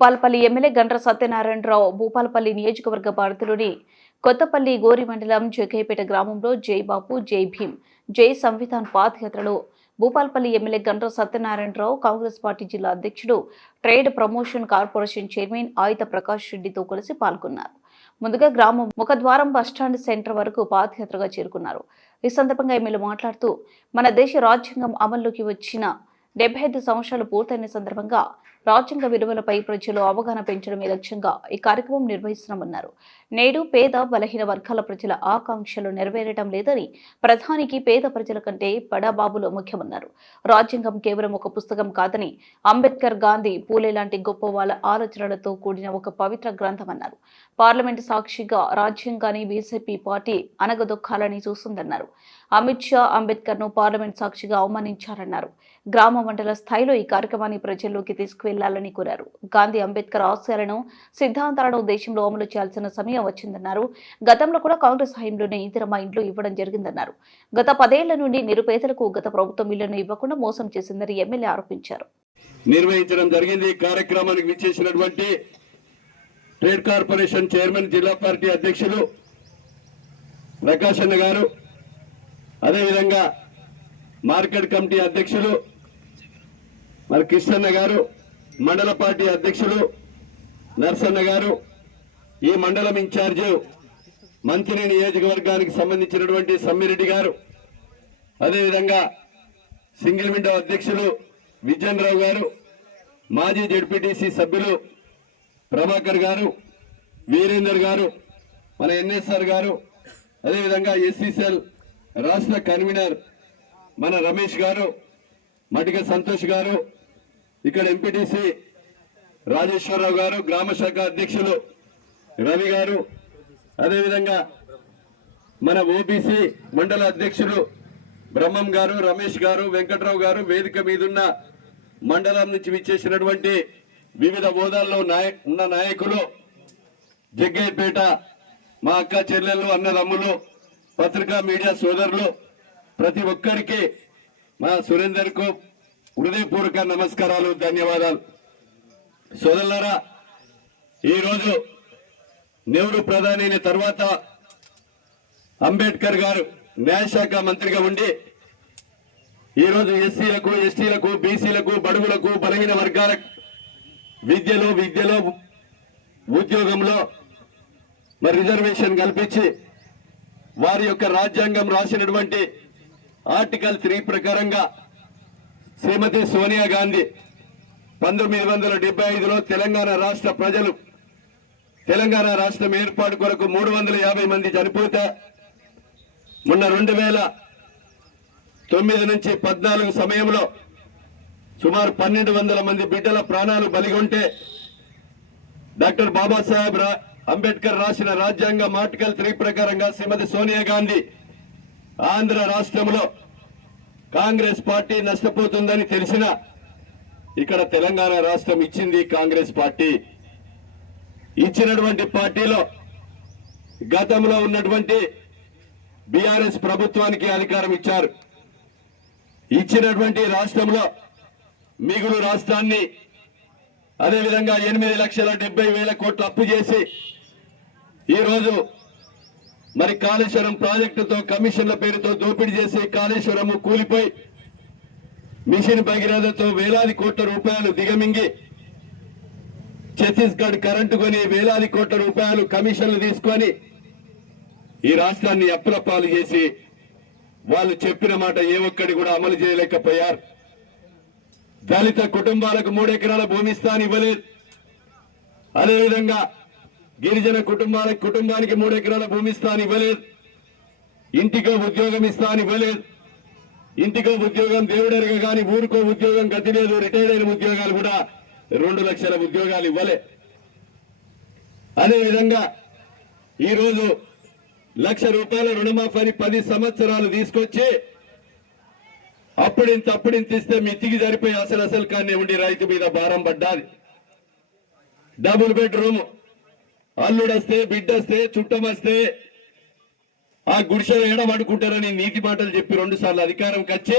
Bhupalpally MLA Gandra Satyanarayana Rao Bhupalpally నియోజకవర్గ పరిధిలోని కొత్తపల్లి గోరి మండలం జగ్గయ్యపేట గ్రామంలో జై బాపు జై భీమ్ జై సంవిధాన్ పాదయాత్రలో భూపాలపల్లి ఎమ్మెల్యే గండ్ర సత్యనారాయణరావు కాంగ్రెస్ పార్టీ జిల్లా అధ్యక్షుడు ట్రేడ్ ప్రమోషన్ కార్పొరేషన్ చైర్మన్ ఆయుధ ప్రకాష్ రెడ్డితో కలిసి పాల్గొన్నారు. ముందుగా గ్రామం ముఖద్వారం బస్టాండ్ సెంటర్ వరకు పాదయాత్రగా చేరుకున్నారు. ఈ సందర్భంగా ఎమ్మెల్యే మాట్లాడుతూ మన దేశ రాజ్యాంగం అమల్లోకి వచ్చిన 75 సంవత్సరాలు పూర్తయిన సందర్భంగా రాజ్యాంగ విలువలపై ప్రజలు అవగాహన పెంచడమే లక్ష్యంగా ఈ కార్యక్రమం నిర్వహిస్తున్నామన్నారు. నేడు పేద బలహీన వర్గాల ప్రజల ఆకాంక్షలు నెరవేరటం లేదని ప్రధానికి పేద ప్రజల కంటే బడాబాబులు ముఖ్యమన్నారు. రాజ్యాంగం కేవలం ఒక పుస్తకం కాదని అంబేద్కర్, గాంధీ, పూలే లాంటి గొప్ప వాళ్ళ ఆలోచనలతో కూడిన ఒక పవిత్ర గ్రంథమన్నారు. పార్లమెంటు సాక్షిగా రాజ్యాంగాన్ని బీజేపీ పార్టీ అనగదొక్కాలని చూస్తుందన్నారు. అమిత్ షా అంబేద్కర్ ను పార్లమెంట్ సాక్షిగా అవమానించారన్నారు. గ్రామ మండల స్థాయిలో ఈ కార్యక్రమాన్ని ప్రజల్లోకి తీసుకువెళ్లాలని కోరారు. గాంధీ, అంబేద్కర్ ఆశయాలను, సిద్ధాంతాలను దేశంలో అమలు చేయాల్సిన సమయం వచ్చిందన్నారు. గతంలో కూడా కాంగ్రెస్ హయాంలోనే ఇందిరమ్మ ఇండ్లు ఇవ్వడం జరిగిందన్నారు. గత 10 ఏళ్ల నుండి నిరుపేదలకు గత ప్రభుత్వం ఇళ్లను ఇవ్వకుండా మోసం చేసిందని ఎమ్మెల్యే ఆరోపించారు. నిర్వహించడం జరిగింది. కార్యక్రమానికి విచ్చేసినటువంటి ట్రేడ్ కార్పొరేషన్ చైర్మన్, జిల్లా పార్టీ అధ్యక్షులు ప్రకాష్ అన్న గారు, అదేవిధంగా మార్కెట్ కమిటీ అధ్యక్షులు మరి కృష్ణన్న గారు, మండల పార్టీ అధ్యక్షులు నర్సన్న గారు, ఈ మండలం ఇన్ఛార్జ్ మంత్రి నియోజకవర్గానికి సంబంధించినటువంటి సమ్మిరెడ్డి గారు, అదేవిధంగా సింగిల్ విండో అధ్యక్షులు విజయన్ రావు గారు, మాజీ జెడ్పీటీసీ సభ్యులు ప్రభాకర్ గారు, వీరేందర్ గారు, మన ఎన్ఎస్ఆర్ గారు, అదేవిధంగా ఎస్సీసీఎల్ రాష్ట్ర కన్వీనర్ మన రమేష్ గారు, మటిక సంతోష్ గారు, ఇక్కడ ఎంపీటీసీ రాజేశ్వరరావు గారు, గ్రామ శాఖ అధ్యక్షులు రవి గారు, అదేవిధంగా మన ఓబీసీ మండల అధ్యక్షులు బ్రహ్మం గారు, రమేష్ గారు, వెంకట్రావు గారు, వేదిక మీదున్న మండలం నుంచి విచ్చేసినటువంటి వివిధ హోదాల్లో ఉన్న నాయకులు, జగ్గయ్యపేట మా అక్క చెల్లెళ్ళు, అన్నదమ్ములు, పత్రికా మీడియా సోదరులు, ప్రతి ఒక్కరికి మా సురేందర్ కు హృదయపూర్వక నమస్కారాలు, ధన్యవాదాలు. సోదరులారా, ఈరోజు నెహ్రూ ప్రధాని అయిన తర్వాత అంబేద్కర్ గారు న్యాయశాఖ మంత్రిగా ఉండి ఈరోజు ఎస్సీలకు, ఎస్టీలకు, బీసీలకు, బడుగులకు, బలహీన వర్గాల విద్యలో ఉద్యోగంలో మరి రిజర్వేషన్ కల్పించి వారి యొక్క రాజ్యాంగం రాసినటువంటి ఆర్టికల్ 3 ప్రకారంగా శ్రీమతి సోనియా గాంధీ 1975లో తెలంగాణ రాష్ట్ర ప్రజలు తెలంగాణ రాష్ట్రం ఏర్పాటు కొరకు 350 మంది చనిపోతే మొన్న 2009 నుంచి 14 సమయంలో సుమారు 1200 మంది బిడ్డల ప్రాణాలు బలిగొంటే డాక్టర్ బాబాసాహెబ్ అంబేద్కర్ రాసిన రాజ్యాంగం ఆర్టికల్ 3 ప్రకారంగా శ్రీమతి సోనియా గాంధీ ఆంధ్ర రాష్ట్రంలో కాంగ్రెస్ పార్టీ నష్టపోతుందని తెలిసిన ఇక్కడ తెలంగాణ రాష్ట్రం ఇచ్చింది కాంగ్రెస్ పార్టీ. ఇచ్చినటువంటి పార్టీలో గతంలో ఉన్నటువంటి బీఆర్ఎస్ ప్రభుత్వానికి అధికారం ఇచ్చారు. ఇచ్చినటువంటి రాష్ట్రంలో మిగులు రాష్ట్రాన్ని అదేవిధంగా 8,70,70,000 కోట్లు అప్పు చేసి ఈరోజు మరి కాళేశ్వరం ప్రాజెక్టుతో కమిషన్ల పేరుతో దోపిడీ చేసి కాళేశ్వరము కూలిపోయి మిషన్ భగీరథతో వేలాది కోట్ల రూపాయలు దిగమింగి ఛత్తీస్గఢ్ కరెంటు కొని వేలాది కోట్ల రూపాయలు కమిషన్లు తీసుకొని ఈ రాష్ట్రాన్ని అప్పులపాలు చేసి వాళ్ళు చెప్పిన మాట ఏ ఒక్కడి కూడా అమలు చేయలేకపోయారు. దళిత కుటుంబాలకు 3 ఎకరాల భూమి ఇస్తాను ఇవ్వలేదు. అదేవిధంగా గిరిజన కుటుంబానికి 3 ఎకరాల భూమి ఇస్తాను ఇవ్వలేదు. ఇంటికో ఉద్యోగం ఇస్తాను ఇవ్వలేదు. ఇంటికో ఉద్యోగం దేవుడెరగ కానీ ఊరికో ఉద్యోగం గతి లేదు. రిటైర్డ్ అయిన ఉద్యోగాలు కూడా 2 లక్షల ఉద్యోగాలు ఇవ్వలే. అదేవిధంగా ఈరోజు ₹1,00,000 రుణమాఫీ 10 సంవత్సరాలు తీసుకొచ్చి అప్పుడింత ఇస్తే మితికి సరిపోయి అసలు కానీ ఉండి రైతు మీద భారం పడ్డాది. డబుల్ బెడ్రూమ్ అల్లుడొస్తే, బిడ్డొస్తే, చుట్టమొస్తే ఆ గుడిసె ఏడమడుకుంటారని నీతి మాటలు చెప్పి 2 సార్లు అధికారంకి వచ్చి